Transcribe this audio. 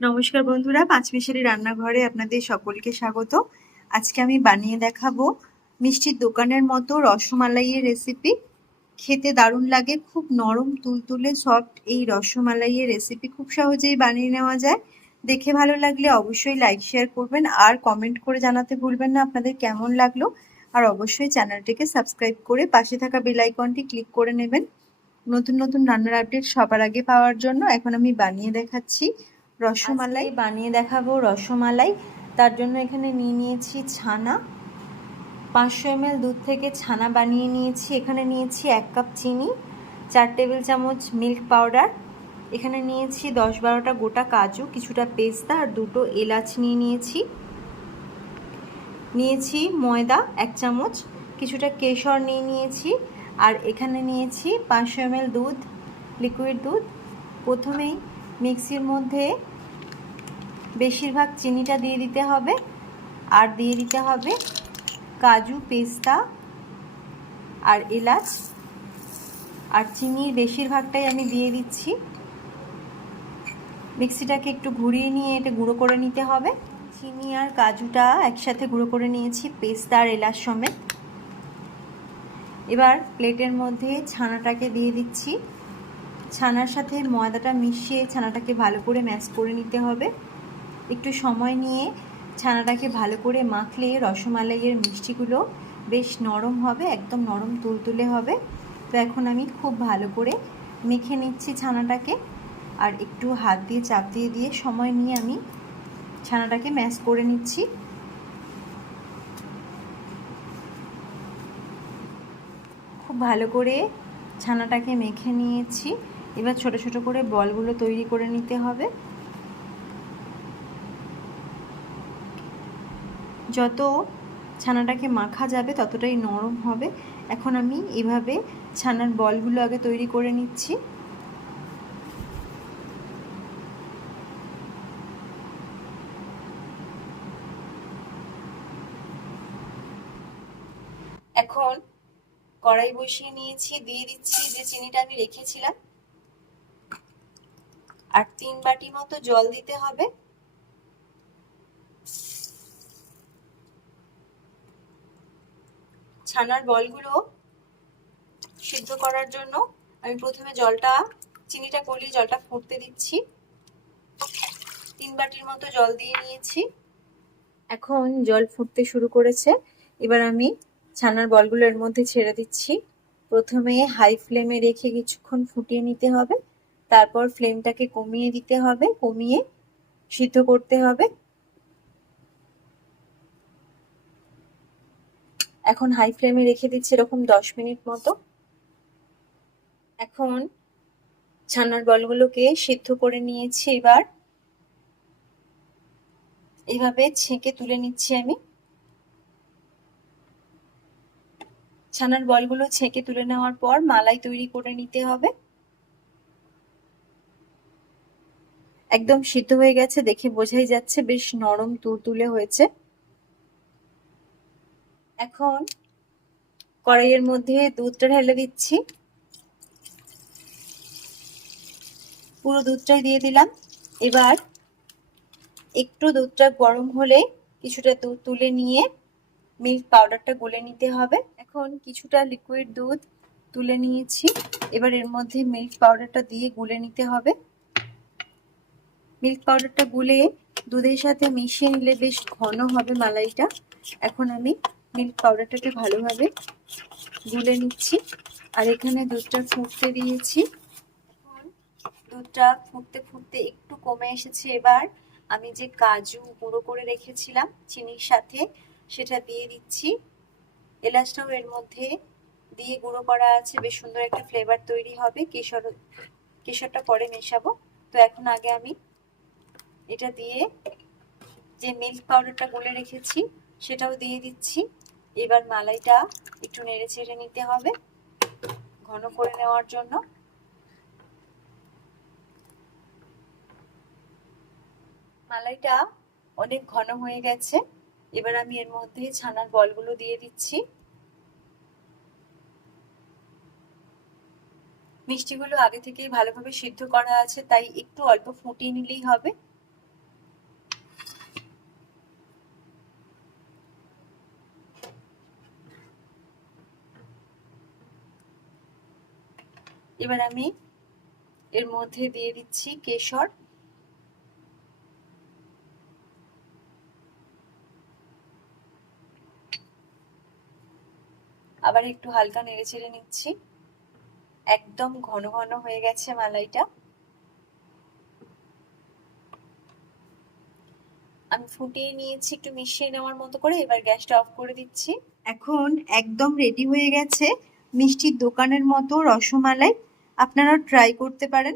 নমস্কার বন্ধুরা পাঁচ মিশালি রান্নাঘরে আপনাদের সকলকে স্বাগত। আজকে আমি বানিয়ে দেখাবো মিষ্টির দোকানের মতো রসমালাইয়ের রেসিপি খেতে দারুণ লাগে, খুব নরম, তুলতুলে সফট এই রসমালাইয়ের রেসিপি খুব সহজেই বানিয়ে নেওয়া যায়। দেখে ভালো লাগলে অবশ্যই লাইক শেয়ার করবেন আর কমেন্ট করে জানাতে ভুলবেন না আপনাদের কেমন লাগল। আর অবশ্যই চ্যানেলটিকে সাবস্ক্রাইব করে পাশে থাকা বেল আইকনটি ক্লিক করে নেবেন। নতুন নতুন রান্নার আপডেট সবার আগে পাওয়ার জন্য এখন আমি বানিয়ে দেখাচ্ছি। রসমালাই। বানিয়ে দেখাবো রসমালাই। তার জন্য এখানে নিয়ে নিয়েছি ছানা। পাঁচশো এম দুধ থেকে ছানা বানিয়ে নিয়েছি। এখানে নিয়েছি এক কাপ চিনি, চার টেবিল চামচ মিল্ক পাউডার। এখানে নিয়েছি দশ বারোটা গোটা কাজু, কিছুটা পেস্তা আর দুটো এলাচ নিয়ে নিয়েছি। নিয়েছি ময়দা এক চামচ, কিছুটা কেশর নিয়ে নিয়েছি। আর এখানে নিয়েছি পাঁচশো এম দুধ, লিকুইড দুধ। প্রথমেই মিক্সির মধ্যে বেশিরভাগ চিনিটা দিয়ে দিতে হবে। আর দিয়ে দিতে হবে কাজু, পেস্তা আর এলাচ। আর চিনির বেশিরভাগটাই আমি দিয়ে দিচ্ছি। মিক্সিটাকে একটু ঘুরিয়ে নিয়ে এটা গুঁড়ো করে নিতে হবে। চিনি আর কাজুটা একসাথে গুঁড়ো করে নিয়েছি, পেস্তা আর এলাচ সমেত। এবার প্লেটের মধ্যে ছানাটাকে দিয়ে দিচ্ছি। ছানার সাথে ময়দাটা মিশিয়ে ছানাটাকে ভালো করে ম্যাশ করে নিতে হবে। একটু সময় নিয়ে ছানাটাকে ভালো করে মাখলে রসমালাইয়ের মিষ্টিগুলো বেশ নরম হবে, একদম নরম তুলতুলে হবে। তো এখন আমি খুব ভালো করে মেখে নিচ্ছি ছানাটাকে আর একটু হাত দিয়ে চাপ দিয়ে দিয়ে সময় নিয়ে আমি ছানাটাকে ম্যাশ করে নিচ্ছি। খুব ভালো করে ছানাটাকে মেখে নিয়েছি। এবার ছোট ছোট করে বলগুলো তৈরি করে নিতে হবে। যত ছানাটাকে মাখা যাবে, ততটাই নরম হবে। এখন আমি এভাবে ছানার বলগুলো আগে তৈরি করে নিচ্ছি। এখন কড়াই বসিয়ে নিয়েছি। দিয়ে দিচ্ছি যে চিনিটা আমি রেখেছিলাম। আর তিন বাটি মতো জল দিতে হবে। ছানার বলগুলো সিদ্ধ করার জন্য আমি প্রথমে জলটা, চিনিটা গলিয়ে জলটা ফুটতে দিচ্ছি। তিন বাটির মতো জল দিয়ে নিয়েছি। এখন জল ফুটতে শুরু করেছে। এবার আমি ছানার বলগুলো এর মধ্যে ছেড়ে দিচ্ছি। প্রথমে হাই ফ্লেমে রেখে কিছুক্ষণ ফুটিয়ে নিতে হবে। তারপর ফ্লেমটাকে কমিয়ে দিতে হবে। কমিয়ে সিদ্ধ করতে হবে। এখন হাই ফ্লেমে রেখে দিচ্ছি এরকম দশ মিনিট মতো। এখন ছানার বলগুলোকে সিদ্ধ করে নিয়েছি এবার। এভাবে ছেঁকে তুলে নিচ্ছি আমি। ছানার বলগুলো ছেঁকে তুলে নেওয়ার পর মালাই তৈরি করে নিতে হবে। একদম সিদ্ধ হয়ে গেছে, দেখে বোঝাই যাচ্ছে, বেশ নরম তুলতুলে হয়েছে। এখন কড়াইয়ের মধ্যে দুধটা ঢেলে দিচ্ছি। পুরো দুধটাই দিয়ে দিলাম। এবার একটু দুধটা গরম হলে কিছুটা দুধ তুলে নিয়ে মিল্ক পাউডারটা গুলে নিতে হবে। এখন কিছুটা লিকুইড দুধ তুলে নিয়েছি। এবার এর মধ্যে মিল্ক পাউডারটা দিয়ে গুলে নিতে হবে। মিল্ক পাউডারটা গুলে দুধের সাথে মিশিয়ে নিলে বেশ ঘন হবে মালাইটা। এখন আমি মিল্ক পাউডারটাকে ভালোভাবে গুলে নিচ্ছি। আর এখানে দুধটা ফুটতে দিয়েছি। দুধটা ফুটতে ফুটতে একটু কমে এসেছে এবার। আমি যে কাজু গুঁড়ো করে রেখেছিলাম চিনির সাথে, সেটা দিয়ে দিচ্ছি। এলাচটাও এর মধ্যে দিয়ে গুঁড়ো করা আছে। বেশ সুন্দর একটা ফ্লেভার তৈরি হবে। কেশর, কেশরটা পরে মেশাবো। তো এখন আগে আমি এটা দিয়ে যে মিল্ক পাউডারটা গুলে রেখেছি, সেটাও দিয়ে দিচ্ছি। এবার মালাইটা একটু নেড়ে ছেড়ে নিতে হবে ঘন করে নেওয়ার জন্য। মালাইটা অনেক ঘন হয়ে গেছে। এবার আমি এর মধ্যে ছানার বলগুলো দিয়ে দিচ্ছি। মিষ্টিগুলো আগে থেকেই ভালোভাবে সিদ্ধ করা আছে, তাই একটু অল্প ফুটিয়ে নিলেই হবে। এবার আমি এর মধ্যে দিয়ে দিচ্ছি কেশর। আবার একটু হালকা নেড়ে চেড়ে নিচ্ছি। একদম ঘন ঘন হয়ে গেছে মালাইটা। আমি ফুটিয়ে নিয়েছি, একটু মিশিয়ে নেওয়ার মতো করে। এবার গ্যাসটা অফ করে দিচ্ছি। এখন একদম রেডি হয়ে গেছে মিষ্টির দোকানের মতো রসমালাই। আপনারা ট্রাই করতে পারেন।